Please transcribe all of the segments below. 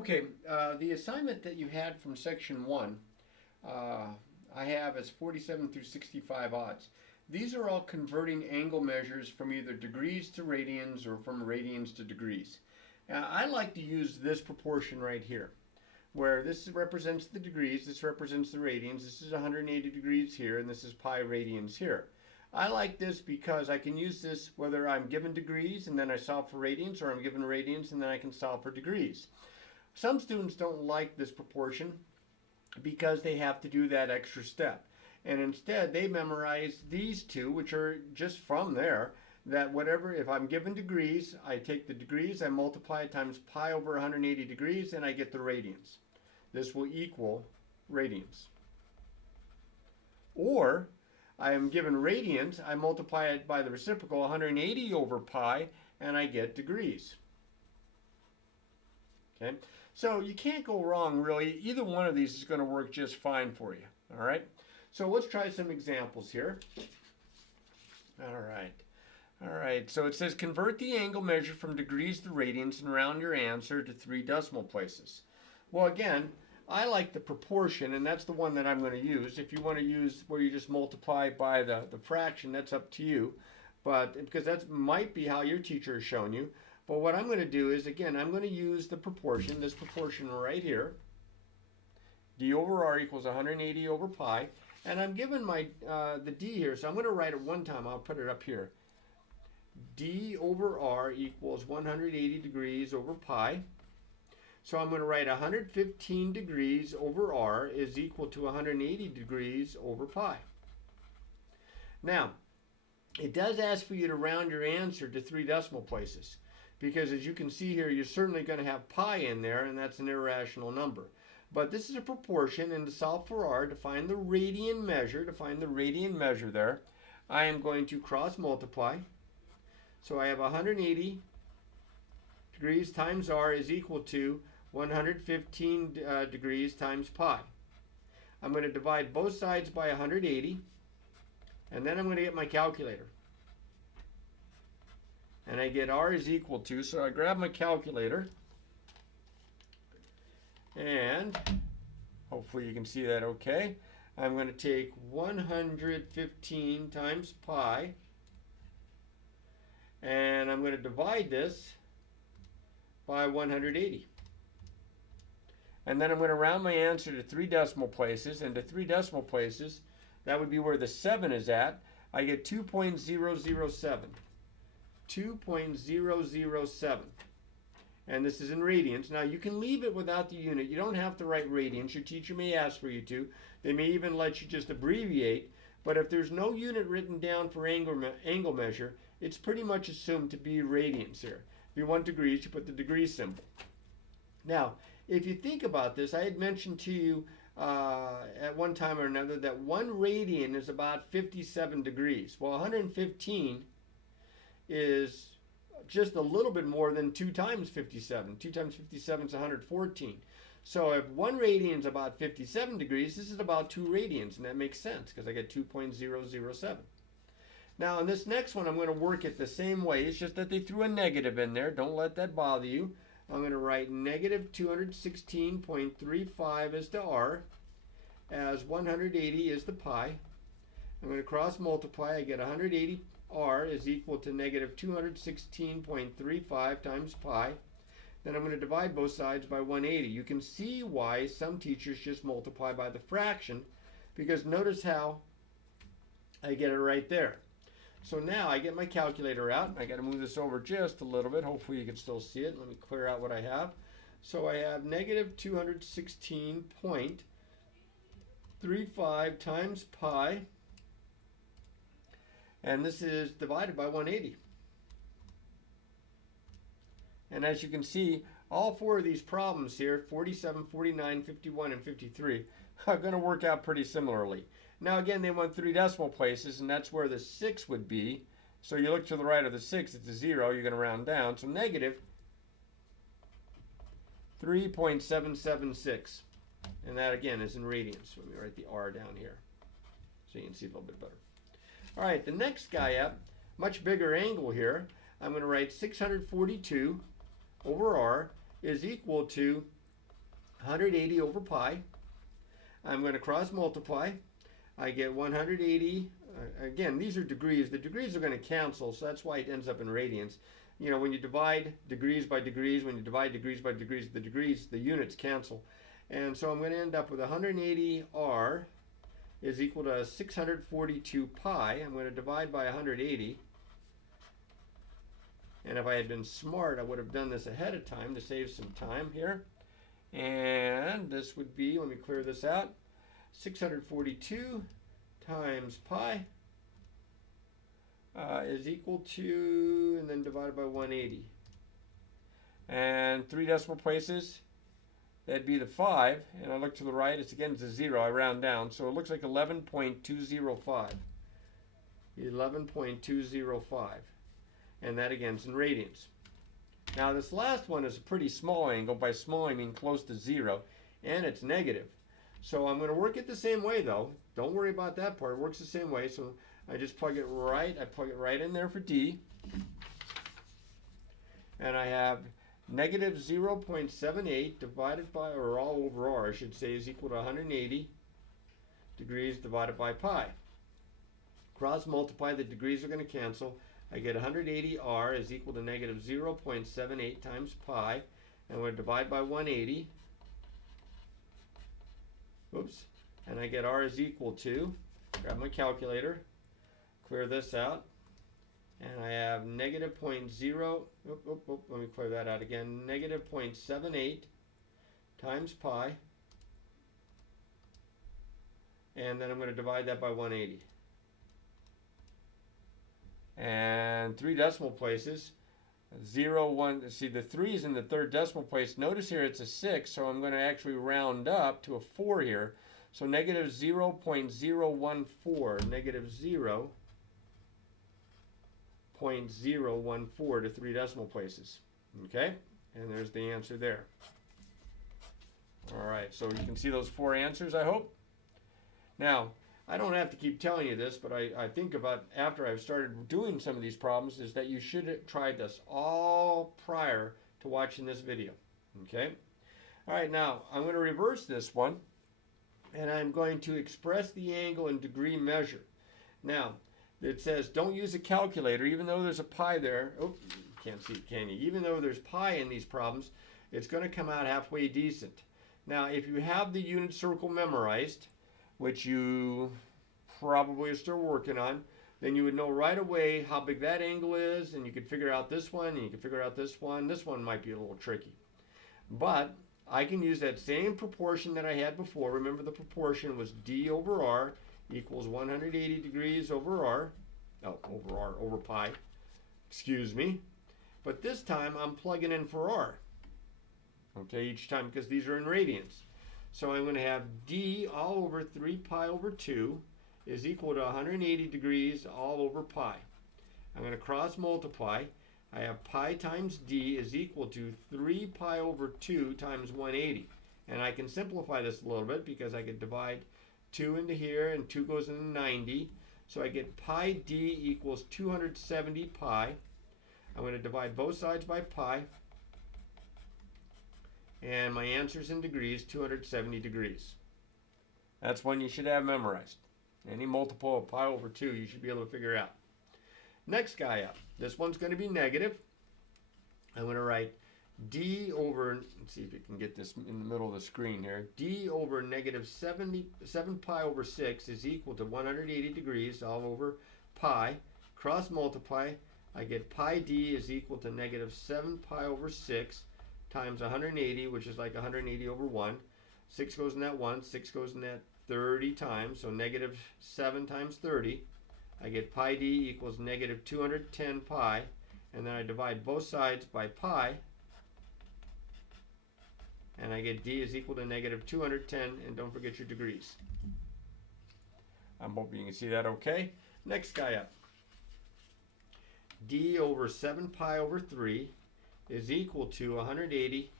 Okay, the assignment that you had from section 1, I have as 47 through 65 odds. These are all converting angle measures from either degrees to radians or from radians to degrees. I like to use this proportion right here, where this represents the degrees, this represents the radians, this is 180 degrees here, and this is pi radians here. I like this because I can use this whether I'm given degrees and then I solve for radians, or I'm given radians and then I can solve for degrees. Some students don't like this proportion because they have to do that extra step. And instead, they memorize these two, which are just from there, that whatever, if I'm given degrees, I take the degrees, I multiply it times pi over 180 degrees, and I get the radians. This will equal radians. Or, I am given radians, I multiply it by the reciprocal, 180 over pi, and I get degrees. Okay? So you can't go wrong, really. Either one of these is going to work just fine for you. All right? So let's try some examples here. All right. All right. So it says convert the angle measured from degrees to radians and round your answer to 3 decimal places. Well, again, I like the proportion, and that's the one that I'm going to use. If you want to use where you just multiply by the fraction, that's up to you. But because that might be how your teacher has shown you. But what I'm going to do is, again, I'm going to use the proportion, this proportion right here. D over R equals 180 over pi. And I'm given my the D here, so I'm going to write it one time. I'll put it up here. D over R equals 180 degrees over pi. So I'm going to write 115 degrees over R is equal to 180 degrees over pi. Now, it does ask for you to round your answer to 3 decimal places, because as you can see here, you're certainly going to have pi in there, and that's an irrational number. But this is a proportion, and to solve for R, to find the radian measure, there, I am going to cross multiply. So I have 180 degrees times R is equal to 115 degrees times pi. I'm going to divide both sides by 180, and then I'm going to get my calculator. And I get R is equal to, so I grab my calculator, and hopefully you can see that okay. I'm going to take 115 times pi, and I'm going to divide this by 180. And then I'm going to round my answer to 3 decimal places, and to 3 decimal places, that would be where the 7 is at. I get 2.007. 2.007. And this is in radians. Now you can leave it without the unit. You don't have to write radians. Your teacher may ask for you to. They may even let you just abbreviate. But if there's no unit written down for angle measure, it's pretty much assumed to be radians here. If you want degrees, you put the degree symbol. Now, if you think about this, I had mentioned to you at one time or another that 1 radian is about 57 degrees. Well, 115 is just a little bit more than 2 times 57. 2 times 57 is 114. So if 1 radian is about 57 degrees, this is about 2 radians, and that makes sense because I get 2.007. Now in this next one, I'm going to work it the same way. It's just that they threw a negative in there. Don't let that bother you. I'm going to write negative 216.35 as to R, as 180 is the pi. I'm going to cross multiply. I get 180 R is equal to negative 216.35 times pi. Then I'm going to divide both sides by 180. You can see why some teachers just multiply by the fraction, because notice how I get it right there. So now I get my calculator out. I got to move this over just a little bit. Hopefully you can still see it. Let me clear out what I have. So I have negative 216.35 times pi. And this is divided by 180. And as you can see, all 4 of these problems here, 47, 49, 51, and 53, are going to work out pretty similarly. Now again, they want 3 decimal places, and that's where the 6 would be. So you look to the right of the 6, it's a 0, you're going to round down. So negative 3.776. And that again is in radians. So let me write the R down here so you can see a little bit better. All right, the next guy up, much bigger angle here. I'm going to write 642 over R is equal to 180 over pi. I'm going to cross multiply. I get 180. Again, these are degrees. The degrees are going to cancel, so that's why it ends up in radians. You know, when you divide degrees by degrees, when you divide degrees by degrees, the units cancel. And so I'm going to end up with 180 r is equal to 642 pi. I'm going to divide by 180. And if I had been smart, I would have done this ahead of time to save some time here. And this would be, let me clear this out, 642 times pi is equal to, and then divided by 180. And 3 decimal places, that'd be the 5. And I look to the right, it's again, it's a 0, I round down. So it looks like 11.205. 11.205. And that again is in radians. Now this last one is a pretty small angle. By small I mean close to 0, and it's negative. So I'm going to work it the same way though. Don't worry about that part. It works the same way. So I just plug it right in there for D. And I have negative 0.78 divided by, or all over r I should say, is equal to 180 degrees divided by pi. Cross multiply, the degrees are going to cancel. I get 180r is equal to negative 0.78 times pi, and I'm going to divide by 180. Oops. And I get r is equal to, grab my calculator, clear this out, and I have negative 0.0, let me clear that out again, negative 0.78 times pi, and then I'm going to divide that by 180. And 3 decimal places, 0, 1, see the 3 is in the 3rd decimal place. Notice here it's a 6, so I'm going to actually round up to a 4 here. So negative 0.014, negative 0.014 to 3 decimal places. Okay, and there's the answer there. All right, so you can see those 4 answers, I hope. Now, I don't have to keep telling you this, but I think about after I've started doing some of these problems is that you should have tried this all prior to watching this video. Okay? All right, now I'm going to reverse this one, and I'm going to express the angle in degree measure. Now, it says don't use a calculator, even though there's a pi there. Oh, you can't see it, can you? Even though there's pi in these problems, it's going to come out halfway decent. Now, if you have the unit circle memorized, which you probably are still working on, then you would know right away how big that angle is, and you could figure out this one, and you could figure out this one. This one might be a little tricky. But I can use that same proportion that I had before. Remember the proportion was D over R equals 180 degrees over R. Oh, over R, over pi. Excuse me. But this time I'm plugging in for R. Okay, each time, because these are in radians. So I'm going to have D all over 3 pi over 2 is equal to 180 degrees all over pi. I'm going to cross multiply. I have pi times D is equal to 3 pi over 2 times 180. And I can simplify this a little bit because I could divide 2 into here and 2 goes into 90. So I get pi D equals 270 pi. I'm going to divide both sides by pi. And my answer's in degrees, 270 degrees. That's one you should have memorized. Any multiple of pi over 2 you should be able to figure out. Next guy up. This one's going to be negative. I'm going to write D over, let's see if you can get this in the middle of the screen here. D over negative 7 pi over 6 is equal to 180 degrees all over pi. Cross multiply. I get pi D is equal to negative 7 pi over 6 times 180, which is like 180 over 1. 6 goes in that 1, 6 goes in that 30 times, so negative 7 times 30. I get pi D equals negative 210 pi, and then I divide both sides by pi, and I get D is equal to negative 210, and don't forget your degrees. I'm hoping you can see that okay. Next guy up. D over 7 pi over 3 is equal to 180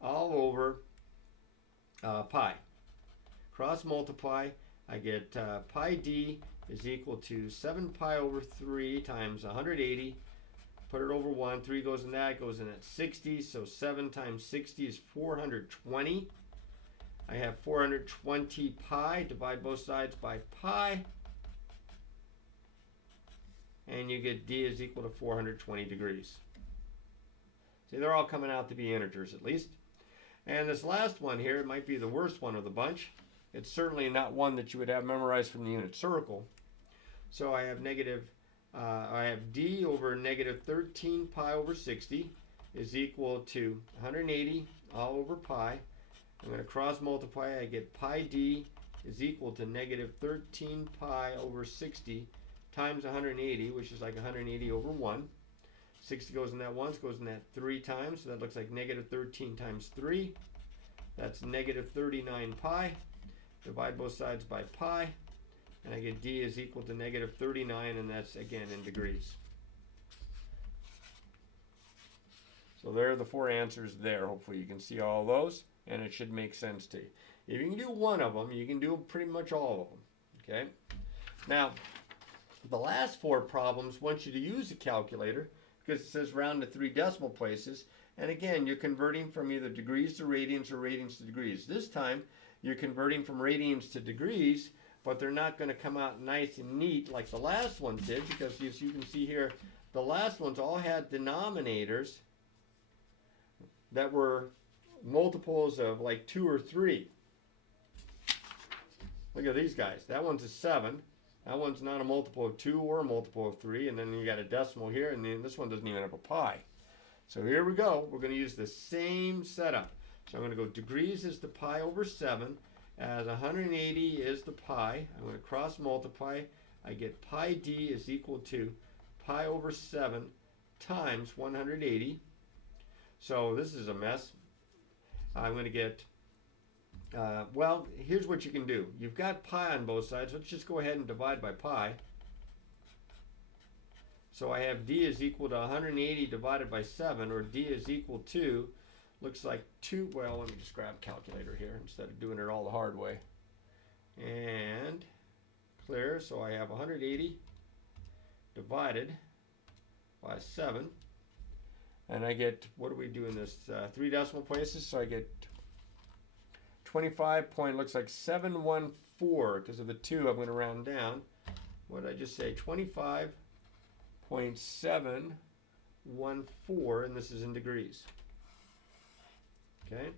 all over pi. Cross multiply, I get pi D is equal to 7 pi over 3 times 180. Put it over 1, 3 goes in that, goes in at 60, so 7 times 60 is 420. I have 420 pi. Divide both sides by pi. And you get d is equal to 420 degrees. See, they're all coming out to be integers at least. And this last one here, it might be the worst one of the bunch. It's certainly not one that you would have memorized from the unit circle. So I have d over negative 13 pi over 60 is equal to 180 all over pi. I'm going to cross multiply. I get pi d is equal to negative 13 pi over 60 times 180, which is like 180 over 1. 60 goes in that once, goes in that 3 times, so that looks like negative 13 times 3. That's negative 39 pi. Divide both sides by pi, and I get d is equal to negative 39, and that's again in degrees. So there are the 4 answers there. Hopefully you can see all those, and it should make sense to you. If you can do one of them, you can do pretty much all of them. Okay? Now, the last 4 problems want you to use a calculator because it says round to 3 decimal places. And again, you're converting from either degrees to radians or radians to degrees. This time, you're converting from radians to degrees, but they're not going to come out nice and neat like the last ones did, because as you can see here, the last ones all had denominators that were multiples of like 2 or 3. Look at these guys. That one's a 7. That one's not a multiple of 2 or a multiple of 3. And then you got a decimal here, and then this one doesn't even have a pi. So here we go. We're going to use the same setup. So I'm going to go degrees is the pi over 7, as 180 is the pi. I'm going to cross multiply. I get pi d is equal to pi over 7 times 180. So this is a mess. I'm going to get, well, here's what you can do. You've got pi on both sides. Let's just go ahead and divide by pi. So I have d is equal to 180 divided by 7, or d is equal to, looks like 2, well, let me just grab a calculator here instead of doing it all the hard way. And clear, so I have 180 divided by 7. And I get, what do we do in this? 3 decimal places, so I get 25 point, looks like 714, because of the 2, I'm going to round down. What did I just say? 25.714, and this is in degrees. Okay,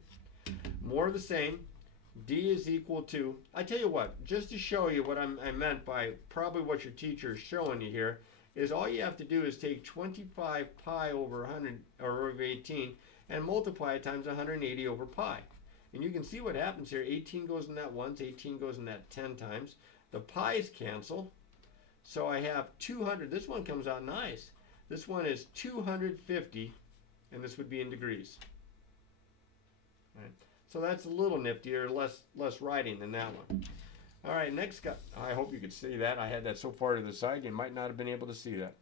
more of the same. D is equal to, I tell you what, just to show you what I meant by probably what your teacher is showing you here, is all you have to do is take 25 pi over 100 or over 18 and multiply it times 180 over pi. And you can see what happens here. 18 goes in that once, 18 goes in that 10 times. The pi's cancel. So I have 200. This one comes out nice. This one is 250, and this would be in degrees. Right. So that's a little niftier, less writing than that one. All right, next guy. I hope you could see that. I had that so far to the side, you might not have been able to see that.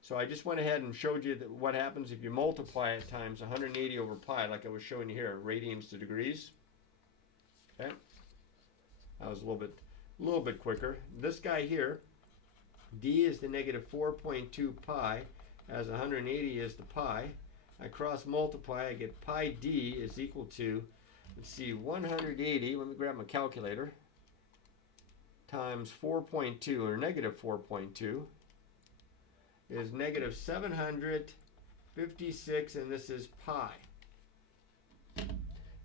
So I just went ahead and showed you that what happens if you multiply it times 180 over pi, like I was showing you here, radians to degrees. Okay, that was a little bit quicker. This guy here, d is the negative 4.2 pi, as 180 is the pi. I cross multiply, I get pi d is equal to, let's see, 180, let me grab my calculator, times 4.2, or negative 4.2, is negative 756, and this is pi.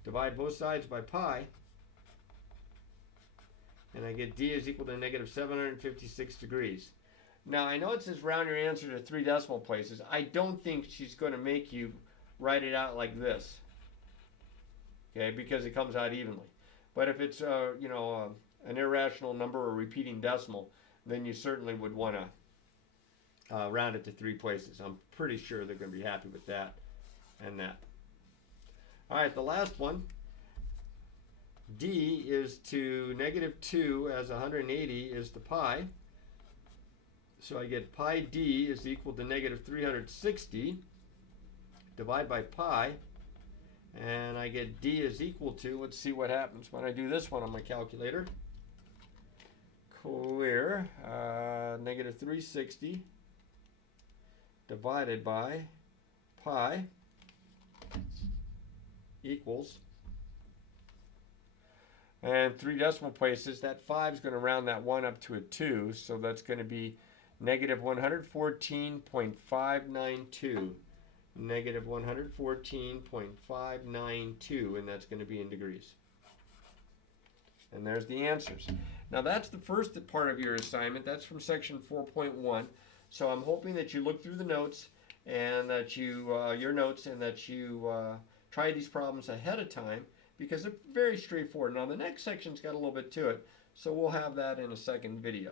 Divide both sides by pi, and I get d is equal to negative 756 degrees. Now, I know it says round your answer to 3 decimal places. I don't think she's going to make you write it out like this, okay, because it comes out evenly. But if it's, you know, an irrational number or repeating decimal, then you certainly would want to round it to 3 places. I'm pretty sure they're going to be happy with that and that. All right, the last one. D is to negative 2, as 180 is the pi. So I get pi d is equal to negative 360. Divide by pi. And I get d is equal to, let's see what happens when I do this one on my calculator. Clear. Negative 360 divided by pi equals and 3 decimal places, that 5 is going to round that 1 up to a 2, so that's going to be negative 114.592. Negative 114.592, and that's going to be in degrees. And there's the answers. Now that's the first part of your assignment. That's from section 4.1. So I'm hoping that you look through the notes and that you, your notes, and that you try these problems ahead of time, because they're very straightforward. Now the next section's got a little bit to it, so we'll have that in a second video.